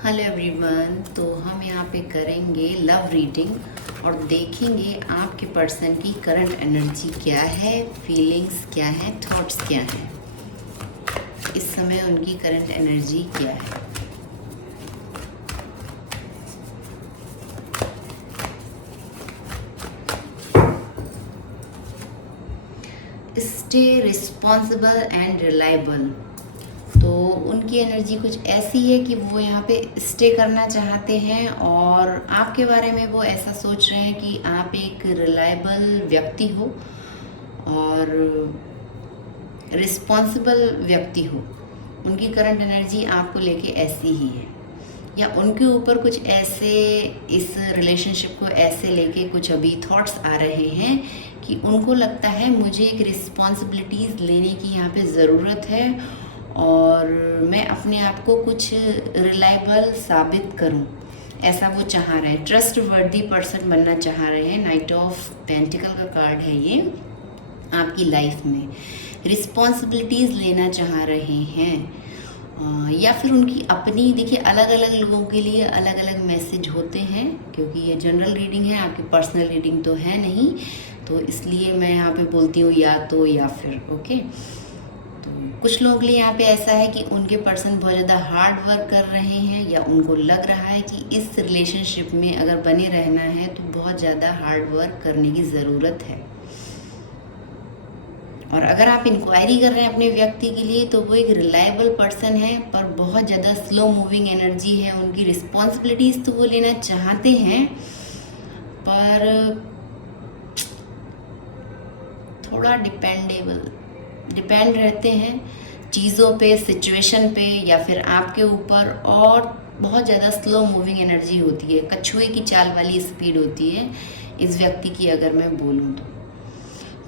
Hello everyone. तो हम यहाँ पे करेंगे लव रीडिंग और देखेंगे आपके पर्सन की करंट एनर्जी क्या है, फीलिंग्स क्या है, थॉट्स क्या हैं, इस समय उनकी करंट एनर्जी क्या है। Stay responsible and reliable. तो उनकी एनर्जी कुछ ऐसी है कि वो यहाँ पे स्टे करना चाहते हैं और आपके बारे में वो ऐसा सोच रहे हैं कि आप एक रिलायबल व्यक्ति हो और रिस्पॉन्सिबल व्यक्ति हो। उनकी करंट एनर्जी आपको लेके ऐसी ही है, या उनके ऊपर कुछ ऐसे इस रिलेशनशिप को ऐसे लेके कुछ अभी थॉट्स आ रहे हैं कि उनको लगता है मुझे एक रिस्पॉन्सिबिलिटीज़ लेने की यहाँ पे ज़रूरत है और मैं अपने आप को कुछ रिलायबल साबित करूं, ऐसा वो चाह रहे हैं। ट्रस्ट वर्दी पर्सन बनना चाह रहे हैं। नाइट ऑफ पेंटिकल का कार्ड है ये। आपकी लाइफ में रिस्पॉन्सिबिलिटीज़ लेना चाह रहे हैं या फिर उनकी अपनी, देखिए अलग अलग लोगों के लिए अलग अलग मैसेज होते हैं, क्योंकि ये जनरल रीडिंग है, आपकी पर्सनल रीडिंग तो है नहीं, तो इसलिए मैं यहाँ पे बोलती हूँ या तो या फिर। ओके, तो कुछ लोगों के लिए यहाँ पे ऐसा है कि उनके पर्सन बहुत ज़्यादा हार्ड वर्क कर रहे हैं, या उनको लग रहा है कि इस रिलेशनशिप में अगर बने रहना है तो बहुत ज़्यादा हार्ड वर्क करने की ज़रूरत है। और अगर आप इंक्वायरी कर रहे हैं अपने व्यक्ति के लिए तो वो एक रिलायबल पर्सन है, पर बहुत ज़्यादा स्लो मूविंग एनर्जी है उनकी। रिस्पॉन्सिबिलिटीज़ तो वो लेना चाहते हैं पर थोड़ा डिपेंड रहते हैं चीज़ों पे, सिचुएशन पे, या फिर आपके ऊपर, और बहुत ज़्यादा स्लो मूविंग एनर्जी होती है, कछुए की चाल वाली स्पीड होती है इस व्यक्ति की, अगर मैं बोलूँ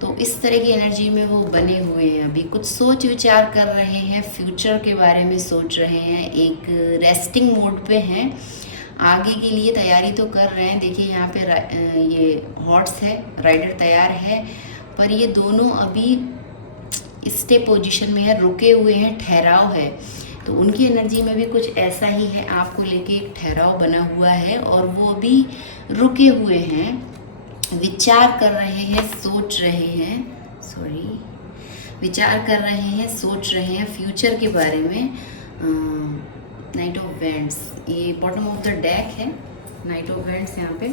तो इस तरह की एनर्जी में वो बने हुए हैं। अभी कुछ सोच विचार कर रहे हैं, फ्यूचर के बारे में सोच रहे हैं, एक रेस्टिंग मोड पे हैं, आगे के लिए तैयारी तो कर रहे हैं। देखिए यहाँ पे ये हॉर्स है, राइडर तैयार है, पर ये दोनों अभी स्टे पोजीशन में है, रुके हुए हैं, ठहराव है। तो उनकी एनर्जी में भी कुछ ऐसा ही है, आपको लेके एक ठहराव बना हुआ है और वो भी रुके हुए हैं, विचार कर रहे हैं, सोच रहे हैं, विचार कर रहे हैं, सोच रहे हैं फ्यूचर के बारे में। नाइट ऑफ वेंट्स, ये बॉटम ऑफ द डेक है। नाइट ऑफ वेंट्स यहाँ पे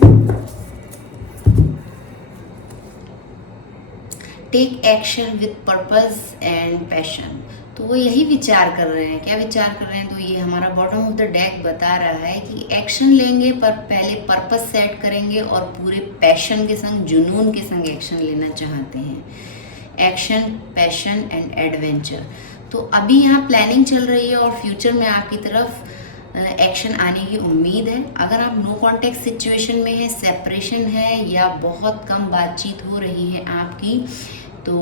take action with purpose and passion. तो वो यही विचार कर रहे हैं। क्या विचार कर रहे हैं? तो ये हमारा बॉटम ऑफ द डेक बता रहा है कि एक्शन लेंगे, पर पहले पर्पस सेट करेंगे और पूरे पैशन के संग, जुनून के संग एक्शन लेना चाहते हैं। Action, passion and adventure. तो अभी यहाँ प्लानिंग चल रही है और फ्यूचर में आपकी तरफ एक्शन आने की उम्मीद है। अगर आप नो कॉन्टेक्ट सिचुएशन में है, सेपरेशन है, या बहुत कम बातचीत हो रही है आपकी, तो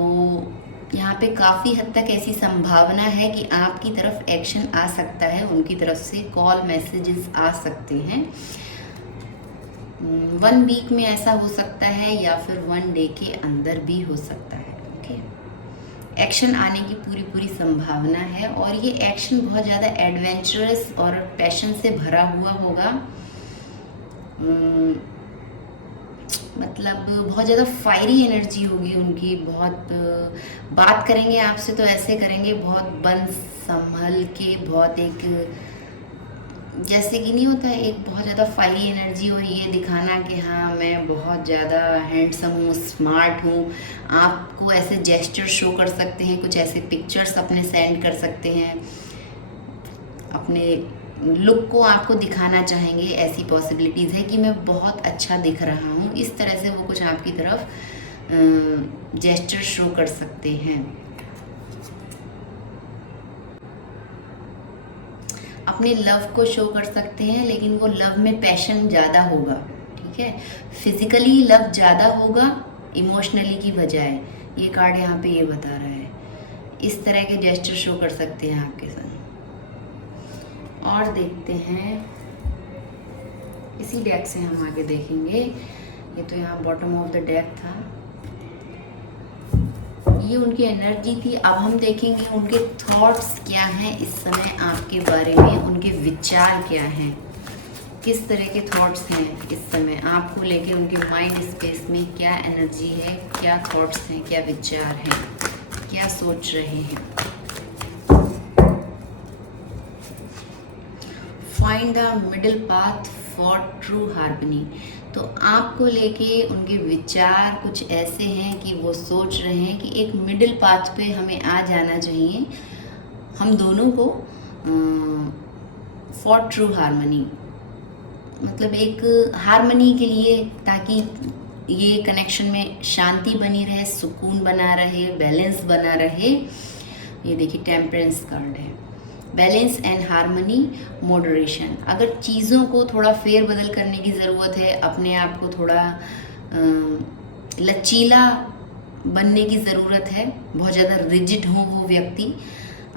यहाँ पे काफ़ी हद तक ऐसी संभावना है कि आपकी तरफ एक्शन आ सकता है, उनकी तरफ से कॉल, मैसेजेस आ सकते हैं। 1 वीक में ऐसा हो सकता है या फिर 1 डे के अंदर भी हो सकता है। ओके, एक्शन आने की पूरी संभावना है और ये एक्शन बहुत ज़्यादा एडवेंचरस और पैशन से भरा हुआ होगा। मतलब बहुत ज़्यादा फायरी एनर्जी होगी उनकी। बहुत बात करेंगे आपसे तो ऐसे करेंगे, बहुत बन संभल के, बहुत एक जैसे कि नहीं होता है, एक बहुत ज़्यादा फायरी एनर्जी, और ये दिखाना कि हाँ मैं बहुत ज़्यादा हैंडसम हूँ, स्मार्ट हूँ। आपको ऐसे जेस्चर शो कर सकते हैं, कुछ ऐसे पिक्चर्स अपने सेंड कर सकते हैं, अपने लुक को आपको दिखाना चाहेंगे। ऐसी पॉसिबिलिटीज़ है कि मैं बहुत अच्छा दिख रहा हूँ, इस तरह से वो कुछ आपकी तरफ जेस्चर शो कर सकते हैं। अपने लव को शो कर सकते हैं, लेकिन वो लव में पैशन ज़्यादा होगा। ठीक है, फिजिकली लव ज़्यादा होगा इमोशनली की बजाय। ये कार्ड यहाँ पे ये बता रहा है, इस तरह के जेस्चर शो कर सकते हैं आपके साथ। और देखते हैं, इसी डेक से हम आगे देखेंगे। ये तो यहाँ बॉटम ऑफ द डेक था। ये उनकी एनर्जी थी। अब हम देखेंगे उनके थॉट्स क्या हैं इस समय आपके बारे में, उनके विचार क्या हैं, किस तरह के थॉट्स हैं इस समय आपको लेके, उनके माइंड स्पेस में क्या एनर्जी है, क्या थॉट्स हैं, क्या विचार हैं, क्या सोच रहे हैं। Find the middle path for true harmony. तो आपको लेके उनके विचार कुछ ऐसे हैं कि वो सोच रहे हैं कि एक मिडिल पाथ पे हमें आ जाना चाहिए हम दोनों को, फॉर ट्रू हार्मनी, मतलब एक हार्मनी के लिए, ताकि ये कनेक्शन में शांति बनी रहे, सुकून बना रहे, बैलेंस बना रहे। ये देखिए टेम्परेंस कार्ड है, बैलेंस एंड हार्मनी, मॉडरेशन। अगर चीज़ों को थोड़ा फेर बदल करने की ज़रूरत है, अपने आप को थोड़ा लचीला बनने की ज़रूरत है, बहुत ज़्यादा रिजिड हो वो व्यक्ति,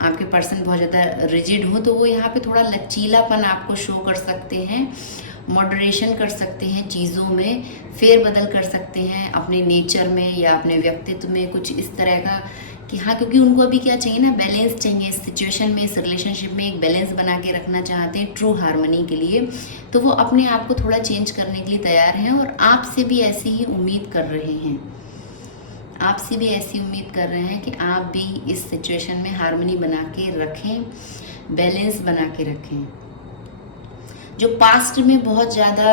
आपके पर्सन बहुत ज़्यादा रिजिड हो, तो वो यहाँ पे थोड़ा लचीलापन आपको शो कर सकते हैं, मॉडरेशन कर सकते हैं, चीज़ों में फेर बदल कर सकते हैं, अपने नेचर में या अपने व्यक्तित्व में कुछ इस तरह का कि हाँ, क्योंकि उनको अभी क्या चाहिए ना, बैलेंस चाहिए इस सिचुएशन में, इस रिलेशनशिप में एक बैलेंस बना के रखना चाहते हैं ट्रू हार्मनी के लिए। तो वो अपने आप को थोड़ा चेंज करने के लिए तैयार हैं और आपसे भी ऐसी ही उम्मीद कर रहे हैं, आपसे भी ऐसी उम्मीद कर रहे हैं कि आप भी इस सिचुएशन में हार्मनी बना के रखें, बैलेंस बना के रखें। जो पास्ट में बहुत ज़्यादा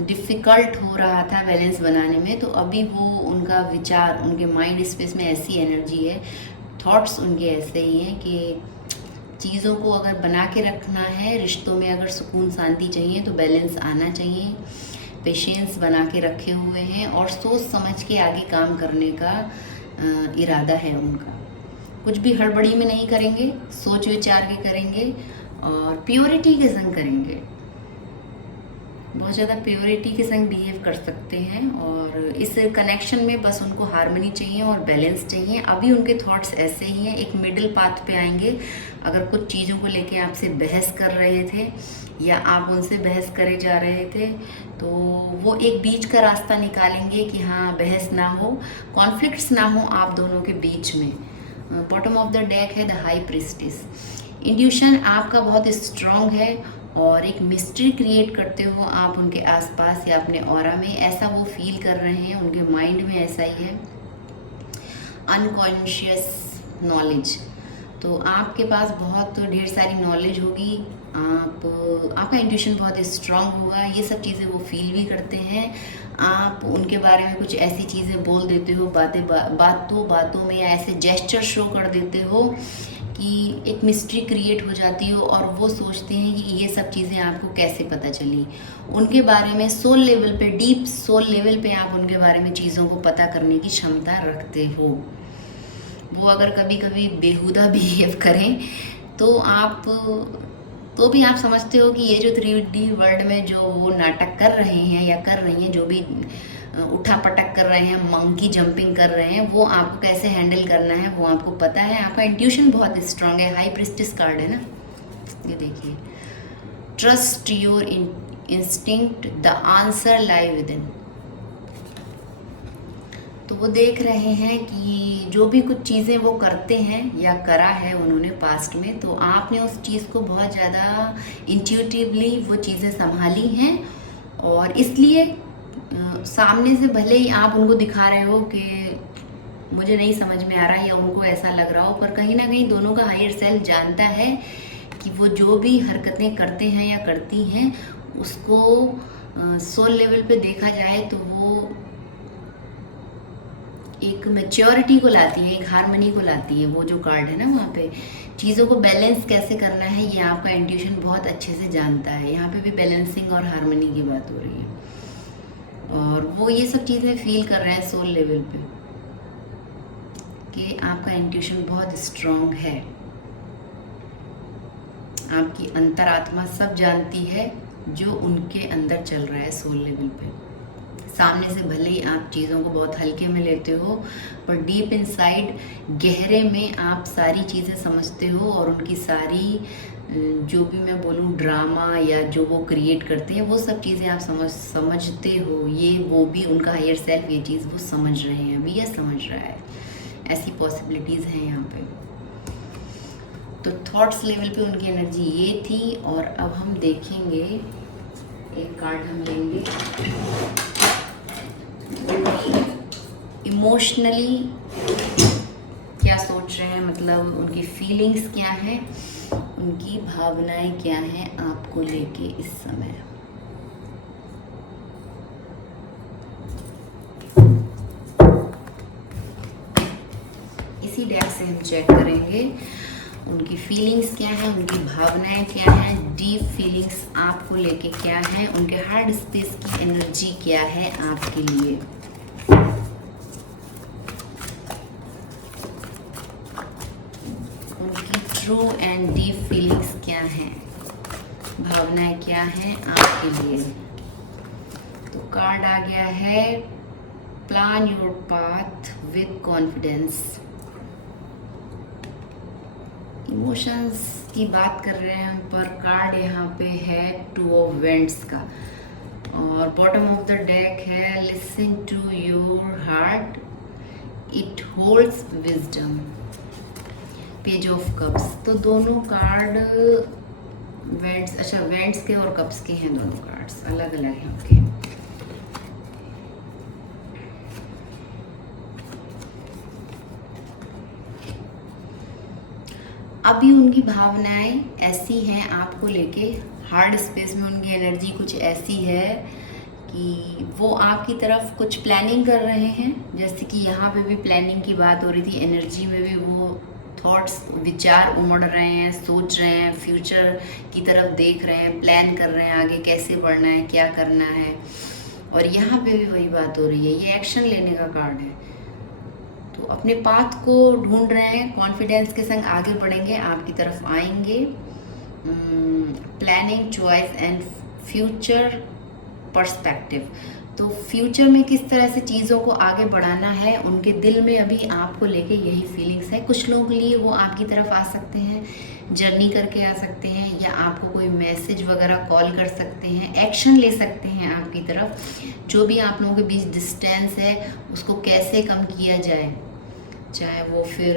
डिफ़िकल्ट हो रहा था बैलेंस बनाने में, तो अभी वो उनका विचार, उनके माइंड स्पेस में ऐसी एनर्जी है, थॉट्स उनके ऐसे ही हैं कि चीज़ों को अगर बना के रखना है, रिश्तों में अगर सुकून शांति चाहिए तो बैलेंस आना चाहिए, पेशेंस बना के रखे हुए हैं और सोच समझ के आगे काम करने का इरादा है उनका। कुछ भी हड़बड़ी में नहीं करेंगे, सोच विचार के करेंगे और प्योरिटी के संग करेंगे, बहुत ज़्यादा प्योरिटी के संग बिहेव कर सकते हैं। और इस कनेक्शन में बस उनको हार्मनी चाहिए और बैलेंस चाहिए। अभी उनके थॉट्स ऐसे ही हैं, एक मिडिल पाथ पे आएंगे। अगर कुछ चीज़ों को लेके आपसे बहस कर रहे थे या आप उनसे बहस करे जा रहे थे, तो वो एक बीच का रास्ता निकालेंगे कि हाँ, बहस ना हो, कॉन्फ्लिक्ट्स ना हो आप दोनों के बीच में। बॉटम ऑफ द डेक है द हाई प्रीस्टेस। इंट्यूशन आपका बहुत स्ट्रॉन्ग है और एक मिस्ट्री क्रिएट करते हो आप उनके आसपास या अपने ऑरा में, ऐसा वो फील कर रहे हैं, उनके माइंड में ऐसा ही है। अनकॉन्शियस नॉलेज, तो आपके पास बहुत ढेर सारी नॉलेज होगी, आपका इंट्यूशन बहुत स्ट्रांग होगा, ये सब चीज़ें वो फील भी करते हैं। आप उनके बारे में कुछ ऐसी चीज़ें बोल देते हो, बातों में या ऐसे जेस्चर शो कर देते हो कि एक मिस्ट्री क्रिएट हो जाती हो और वो सोचते हैं कि ये सब चीज़ें आपको कैसे पता चली। उनके बारे में सोल लेवल पे, डीप सोल लेवल पे आप उनके बारे में चीज़ों को पता करने की क्षमता रखते हो। वो अगर कभी कभी बेहुदा बिहेव करें तो भी आप समझते हो कि ये जो 3D वर्ल्ड में जो वो नाटक कर रहे हैं या कर रही हैं, जो भी उठा पटक कर रहे हैं, मंकी जंपिंग कर रहे हैं, वो आपको कैसे हैंडल करना है वो आपको पता है। आपका इंट्यूशन बहुत स्ट्रांग है। हाई प्रीस्टेस कार्ड है ना, ये देखिए, trust your instinct, the answer lie with in. तो वो देख रहे हैं कि जो भी कुछ चीज़ें वो करते हैं या करा है उन्होंने पास्ट में, तो आपने उस चीज़ को बहुत ज़्यादा इंट्यूटिवली वो चीज़ें संभाली हैं और इसलिए सामने से भले ही आप उनको दिखा रहे हो कि मुझे नहीं समझ में आ रहा है या उनको ऐसा लग रहा हो, पर कहीं ना कहीं दोनों का हायर सेल्फ जानता है कि वो जो भी हरकतें करते हैं या करती हैं उसको सोल लेवल पे देखा जाए तो वो एक मैच्योरिटी को लाती है, एक हार्मनी को लाती है। वो जो कार्ड है ना, वहाँ पे चीज़ों को बैलेंस कैसे करना है ये आपका इंट्यूशन बहुत अच्छे से जानता है। यहाँ पे भी बैलेंसिंग और हार्मनी की बात हो रही है और वो ये सब चीज़ें फील कर रहे हैं सोल लेवल पे कि आपका इंट्यूशन बहुत स्ट्रॉन्ग है। आपकी अंतरात्मा सब जानती है जो उनके अंदर चल रहा है सोल लेवल पे। सामने से भले ही आप चीज़ों को बहुत हल्के में लेते हो, पर डीप इनसाइड, गहरे में आप सारी चीज़ें समझते हो और उनकी सारी जो भी मैं बोलूँ ड्रामा या जो वो क्रिएट करते हैं वो सब चीज़ें आप समझते हो। ये वो भी उनका हायर सेल्फ ये चीज़ वो समझ रहे हैं अभी, या समझ रहा है। ऐसी पॉसिबिलिटीज़ हैं यहाँ पे। तो थॉट्स लेवल पे उनकी एनर्जी ये थी। और अब हम देखेंगे, एक कार्ड हम लेंगे, इमोशनली क्या सोच रहे हैं, मतलब उनकी फीलिंग्स क्या हैं, उनकी भावनाएं क्या हैं आपको लेके इस समय। इसी डेक से हम चेक करेंगे उनकी फीलिंग्स क्या है, उनकी भावनाएं क्या हैं, डीप फीलिंग्स आपको लेके क्या है, उनके हार्ट स्पेस की एनर्जी क्या है आपके लिए। उनकी ट्रू एंड डीप फीलिंग्स क्या हैं, भावनाएं क्या हैं आपके लिए। तो कार्ड आ गया है plan your path with confidence. Emotions की बात कर रहे हैं पर कार्ड यहाँ पे है 2 ऑफ वेंट्स का, और बॉटम ऑफ द डेक है listen to your heart, it holds wisdom, page of cups. तो दोनों कार्ड वेंट्स, अच्छा वेंट्स के और कप्स के हैं, दोनों कार्ड्स अलग अलग हैं। ओके, अभी उनकी भावनाएं ऐसी हैं आपको लेके, हार्ड स्पेस में उनकी एनर्जी कुछ ऐसी है कि वो आपकी तरफ कुछ प्लानिंग कर रहे हैं। जैसे कि यहाँ पे भी प्लानिंग की बात हो रही थी, एनर्जी में भी वो थॉट्स, विचार उमड़ रहे हैं, सोच रहे हैं, फ्यूचर की तरफ देख रहे हैं, प्लान कर रहे हैं आगे कैसे बढ़ना है, क्या करना है। और यहाँ पे भी वही बात हो रही है, ये एक्शन लेने का कार्ड है। तो अपने पाथ को ढूंढ रहे हैं, कॉन्फिडेंस के संग आगे बढ़ेंगे, आपकी तरफ आएंगे। Planning, choice and future perspective. तो फ्यूचर में किस तरह से चीज़ों को आगे बढ़ाना है, उनके दिल में अभी आपको लेके यही फीलिंग्स है। कुछ लोगों के लिए वो आपकी तरफ आ सकते हैं, जर्नी करके आ सकते हैं, या आपको कोई मैसेज वगैरह कॉल कर सकते हैं, एक्शन ले सकते हैं आपकी तरफ। जो भी आप लोगों के बीच डिस्टेंस है उसको कैसे कम किया जाए, चाहे वो फिर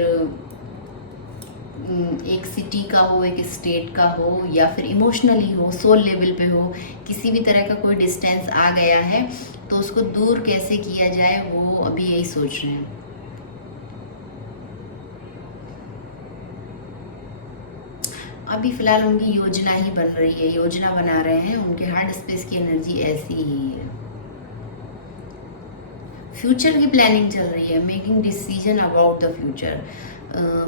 एक सिटी का हो, एक स्टेट का हो, या फिर इमोशनली हो, सोल लेवल पे हो, किसी भी तरह का कोई डिस्टेंस आ गया है तो उसको दूर कैसे किया जाए, वो अभी यही सोच रहे हैं। अभी फिलहाल उनकी योजना ही बन रही है, योजना बना रहे हैं, उनके हार्ट स्पेस की एनर्जी ऐसी ही है। फ्यूचर की प्लानिंग चल रही है, making decision about the future.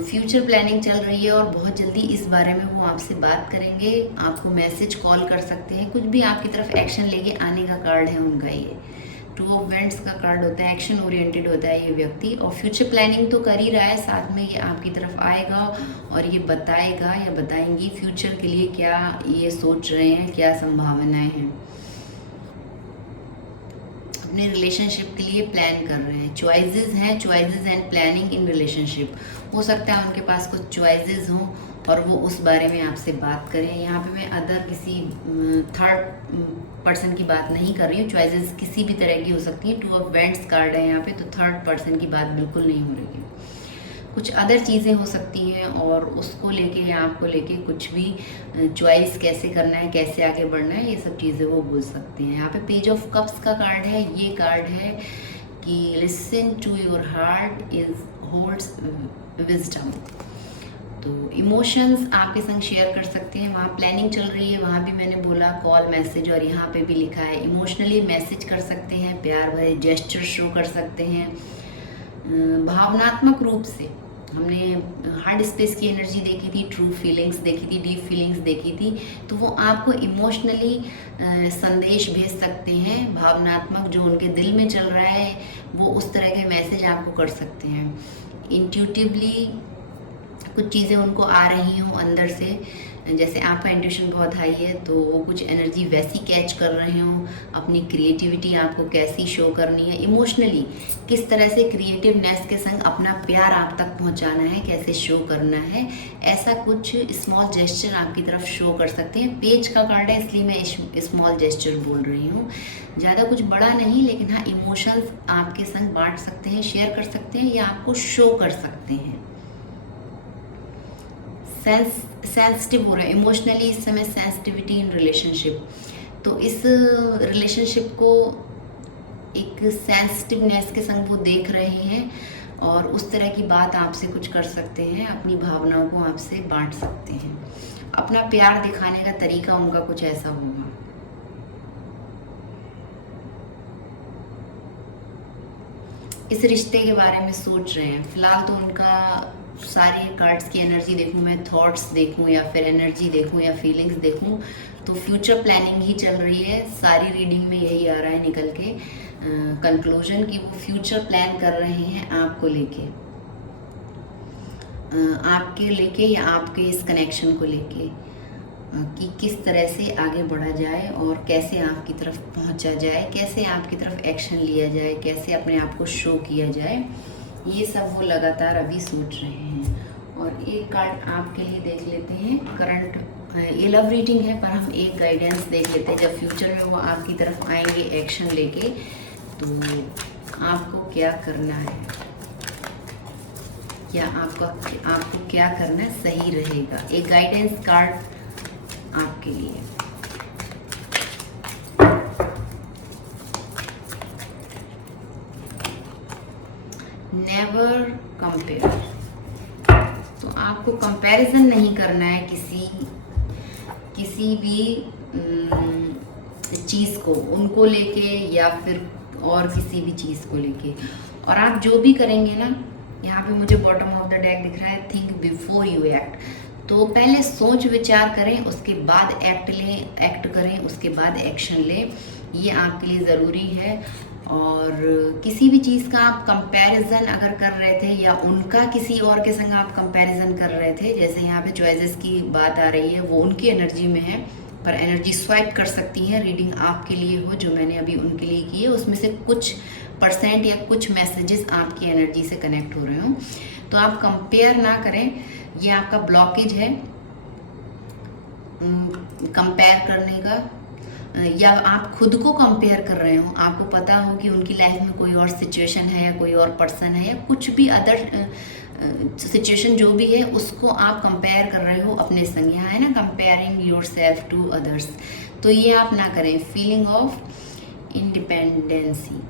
Future planning चल रही है और बहुत जल्दी इस बारे में वो आपसे बात करेंगे, आपको मैसेज कॉल कर सकते हैं, कुछ भी आपकी तरफ एक्शन लेके आने का कार्ड है उनका। ये 2 ऑफ वेंट्स का कार्ड होता है, एक्शन ओरिएंटेड होता है ये व्यक्ति, और फ्यूचर प्लानिंग तो कर ही रहा है, साथ में ये आपकी तरफ आएगा और ये बताएगा या बताएंगी फ्यूचर के लिए क्या ये सोच रहे हैं, क्या संभावनाएं हैं। अपने रिलेशनशिप के लिए प्लान कर रहे हैं, चॉइसेस हैं, choices and planning in relationship. हो सकता है उनके पास कुछ चॉइसेस हों और वो उस बारे में आपसे बात करें। यहाँ पे मैं अदर किसी थर्ड पर्सन की बात नहीं कर रही हूँ, चॉइसेस किसी भी तरह की हो सकती है। 2 ऑफ वेंट्स कार्ड है यहाँ पे, तो थर्ड पर्सन की बात बिल्कुल नहीं हो रही है। कुछ अदर चीज़ें हो सकती हैं और उसको लेके या आपको लेके कुछ भी चॉइस कैसे करना है, कैसे आगे बढ़ना है, ये सब चीज़ें वो बोल सकते हैं। यहाँ पे पेज ऑफ कप्स का कार्ड है, ये कार्ड है कि listen to your heart is holds wisdom. तो इमोशंस आपके संग शेयर कर सकते हैं, वहाँ प्लानिंग चल रही है, वहाँ भी मैंने बोला कॉल, मैसेज, और यहाँ पे भी लिखा है इमोशनली मैसेज कर सकते हैं, प्यार भरे जेस्चर शो कर सकते हैं। भावनात्मक रूप से हमने हार्ट स्पेस की एनर्जी देखी थी, ट्रू फीलिंग्स देखी थी, डीप फीलिंग्स देखी थी, तो वो आपको इमोशनली संदेश भेज सकते हैं, भावनात्मक जो उनके दिल में चल रहा है वो उस तरह के मैसेज आपको कर सकते हैं। इंट्यूटिवली कुछ चीज़ें उनको आ रही हों अंदर से, जैसे आपका इंट्यूशन बहुत हाई है तो वो कुछ एनर्जी वैसी कैच कर रहे हो, अपनी क्रिएटिविटी आपको कैसी शो करनी है, इमोशनली किस तरह से क्रिएटिवनेस के संग अपना प्यार आप तक पहुंचाना है, कैसे शो करना है, ऐसा कुछ स्मॉल जेस्चर आपकी तरफ शो कर सकते हैं। पेज का कार्ड है इसलिए मैं स्मॉल जेस्चर बोल रही हूँ, ज़्यादा कुछ बड़ा नहीं, लेकिन हाँ इमोशंस आपके संग बांट सकते हैं, शेयर कर सकते हैं या आपको शो कर सकते हैं। सेंसिटिव हो रहा है इमोशनली इस समय, सेंसिटिविटी इन रिलेशनशिप, तो इस रिलेशनशिप को एक सेंसिटिवनेस के संग वो देख रहे हैं और उस तरह की बात आपसे कुछ कर सकते हैं, अपनी भावनाओं को आपसे बांट सकते हैं, अपना प्यार दिखाने का तरीका उनका कुछ ऐसा होगा। इस रिश्ते के बारे में सोच रहे हैं फिलहाल, तो उनका सारे कार्ड्स की एनर्जी देखूं मैं, थॉट्स देखूं या फिर एनर्जी देखूं या फीलिंग्स देखूं, तो फ्यूचर प्लानिंग ही चल रही है। सारी रीडिंग में यही आ रहा है निकल के कंक्लूजन कि वो फ्यूचर प्लान कर रहे हैं आपको लेके, आपके लेके या आपके इस कनेक्शन को लेके, कि किस तरह से आगे बढ़ा जाए और कैसे आपकी तरफ पहुंचा जाए, कैसे आपकी तरफ एक्शन लिया जाए, कैसे अपने आप को शो किया जाए, ये सब वो लगातार अभी सोच रहे हैं। और एक कार्ड आपके लिए देख लेते हैं करंट, ये लव रीडिंग है पर हम एक गाइडेंस देख लेते हैं, जब फ्यूचर में वो आपकी तरफ आएंगे एक्शन लेके तो आपको क्या करना है, या आपको क्या करना सही रहेगा। एक गाइडेंस कार्ड आपके लिए, नेवर कंपेयर, तो आपको कंपैरिजन नहीं करना है किसी भी चीज़ को, उनको लेके या फिर और किसी भी चीज़ को लेके। और आप जो भी करेंगे ना, यहाँ पे मुझे बॉटम ऑफ द डेक दिख रहा है थिंक बिफोर यू एक्ट, तो पहले सोच विचार करें, उसके बाद एक्ट करें, उसके बाद एक्शन लें, ये आपके लिए ज़रूरी है। और किसी भी चीज़ का आप कंपैरिजन अगर कर रहे थे या उनका किसी और के संग आप कंपैरिजन कर रहे थे, जैसे यहाँ पे चॉइसेस की बात आ रही है, वो उनकी एनर्जी में है पर एनर्जी स्वाइप कर सकती है। रीडिंग आपके लिए हो जो मैंने अभी उनके लिए की है, उसमें से कुछ % या कुछ मैसेजेस आपकी एनर्जी से कनेक्ट हो रहे हो, तो आप कंपेयर ना करें, ये आपका ब्लॉकेज है कंपेयर करने का, या आप खुद को कंपेयर कर रहे हो, आपको पता हो कि उनकी लाइफ में कोई और सिचुएशन है या कोई और पर्सन है या कुछ भी अदर सिचुएशन जो भी है, उसको आप कंपेयर कर रहे हो अपने संग। यहाँ है ना comparing your self to others, तो ये आप ना करें। फीलिंग ऑफ इंडिपेंडेंसी,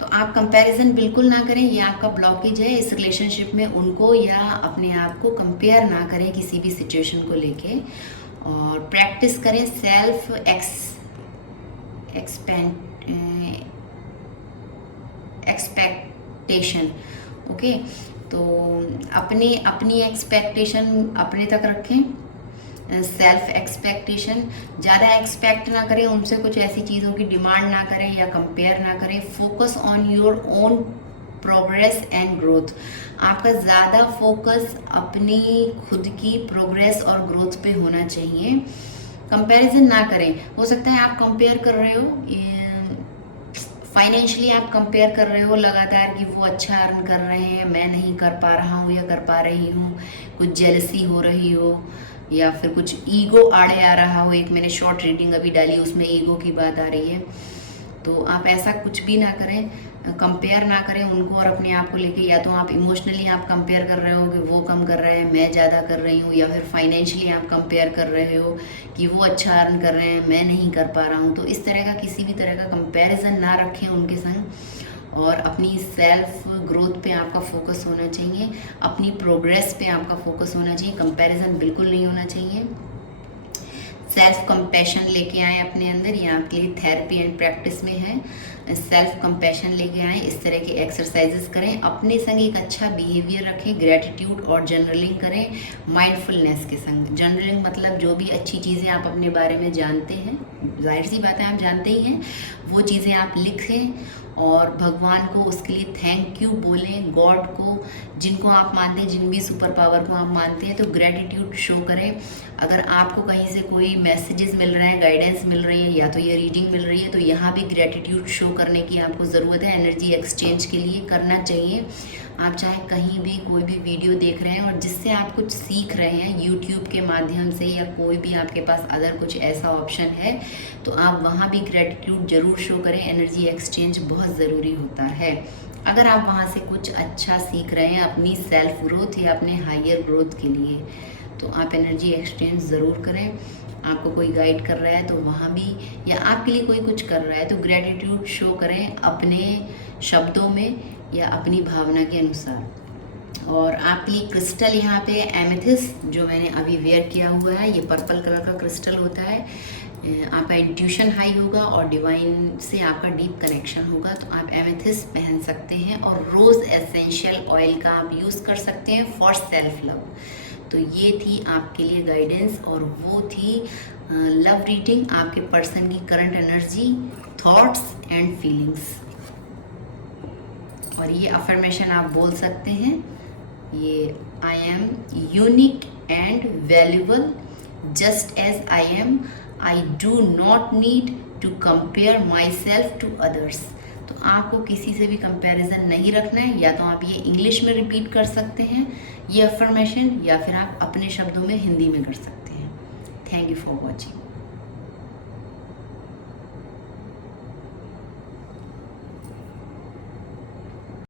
तो आप कंपैरिजन बिल्कुल ना करें, ये आपका ब्लॉकेज है इस रिलेशनशिप में। उनको या अपने आप को कंपेयर ना करें किसी भी सिचुएशन को लेके, और प्रैक्टिस करें सेल्फ एक्सपेक्टेशन। ओके, तो अपनी एक्सपेक्टेशन अपने तक रखें, सेल्फ एक्सपेक्टेशन, ज़्यादा एक्सपेक्ट ना करें उनसे, कुछ ऐसी चीज़ों की डिमांड ना करें या कंपेयर ना करें। Focus on your own progress and growth, आपका ज़्यादा फोकस अपनी खुद की प्रोग्रेस और ग्रोथ पे होना चाहिए, कंपैरिजन ना करें। हो सकता है आप कंपेयर कर रहे हो फाइनेंशियली, आप कंपेयर कर रहे हो लगातार कि वो अच्छा अर्न कर रहे हैं, मैं नहीं कर पा रहा हूँ या कर पा रही हूँ, कुछ जेलसी हो रही हो या फिर कुछ ईगो आड़े आ रहा हो। एक मैंने शॉर्ट रीडिंग अभी डाली, उसमें ईगो की बात आ रही है, तो आप ऐसा कुछ भी ना करें, कंपेयर ना करें उनको और अपने आप को लेके। या तो आप इमोशनली आप कंपेयर कर रहे हो कि वो कम कर रहे हैं, मैं ज़्यादा कर रही हूँ, या फिर फाइनेंशियली आप कंपेयर कर रहे हो कि वो अच्छा अर्न कर रहे हैं, मैं नहीं कर पा रहा हूँ। तो इस तरह का किसी भी तरह का कंपैरिजन ना रखें उनके संग, और अपनी सेल्फ ग्रोथ पे आपका फोकस होना चाहिए, अपनी प्रोग्रेस पे आपका फोकस होना चाहिए, कंपैरिजन बिल्कुल नहीं होना चाहिए। सेल्फ कंपैशन लेके आए अपने अंदर, ये आपके लिए थेरेपी एंड प्रैक्टिस में है। सेल्फ कंपैशन लेके आएँ, इस तरह के एक्सरसाइजेस करें, अपने संग एक अच्छा बिहेवियर रखें, ग्रेटिट्यूड और जर्नलिंग करें माइंडफुलनेस के संग। जर्नलिंग मतलब जो भी अच्छी चीज़ें आप अपने बारे में जानते हैं, जाहिर सी बात है आप जानते ही हैं, वो चीज़ें आप लिखें और भगवान को उसके लिए थैंक यू बोलें, गॉड को, जिनको आप मानते हैं, जिन भी सुपर पावर को आप मानते हैं, तो ग्रेटिट्यूड शो करें। अगर आपको कहीं से कोई मैसेजेस मिल रहे हैं, गाइडेंस मिल रही है या तो ये रीडिंग मिल रही है, तो यहाँ भी ग्रेटिट्यूड शो करने की आपको ज़रूरत है। एनर्जी एक्सचेंज के लिए करना चाहिए। आप चाहे कहीं भी कोई भी वीडियो देख रहे हैं और जिससे आप कुछ सीख रहे हैं यूट्यूब के माध्यम से, या कोई भी आपके पास अदर कुछ ऐसा ऑप्शन है, तो आप वहाँ भी ग्रेटिट्यूड ज़रूर शो करें। एनर्जी एक्सचेंज बहुत ज़रूरी होता है। अगर आप वहाँ से कुछ अच्छा सीख रहे हैं अपनी सेल्फ ग्रोथ या अपने हायर ग्रोथ के लिए, तो आप एनर्जी एक्सचेंज ज़रूर करें। आपको कोई गाइड कर रहा है तो वहाँ भी, या आपके लिए कोई कुछ कर रहा है तो ग्रेटिट्यूड शो करें अपने शब्दों में या अपनी भावना के अनुसार। और आपके लिए क्रिस्टल यहाँ पे एमेथिस्ट जो मैंने अभी वेयर किया हुआ है, ये पर्पल कलर का क्रिस्टल होता है। आपका इंट्यूशन हाई होगा और डिवाइन से आपका डीप कनेक्शन होगा, तो आप एमेथिस्ट पहन सकते हैं। और रोज़ एसेंशियल ऑयल का आप यूज़ कर सकते हैं फॉर सेल्फ लव। तो ये थी आपके लिए गाइडेंस, और वो थी लव रीडिंग, आपके पर्सन की current energy, thoughts and feelings. और ये अफर्मेशन आप बोल सकते हैं, ये I am unique and valuable just as I am, I do not need to compare my self to others. तो आपको किसी से भी कंपैरिजन नहीं रखना है। या तो आप ये इंग्लिश में रिपीट कर सकते हैं ये अफर्मेशन, या फिर आप अपने शब्दों में हिंदी में कर सकते हैं। Thank you for watching.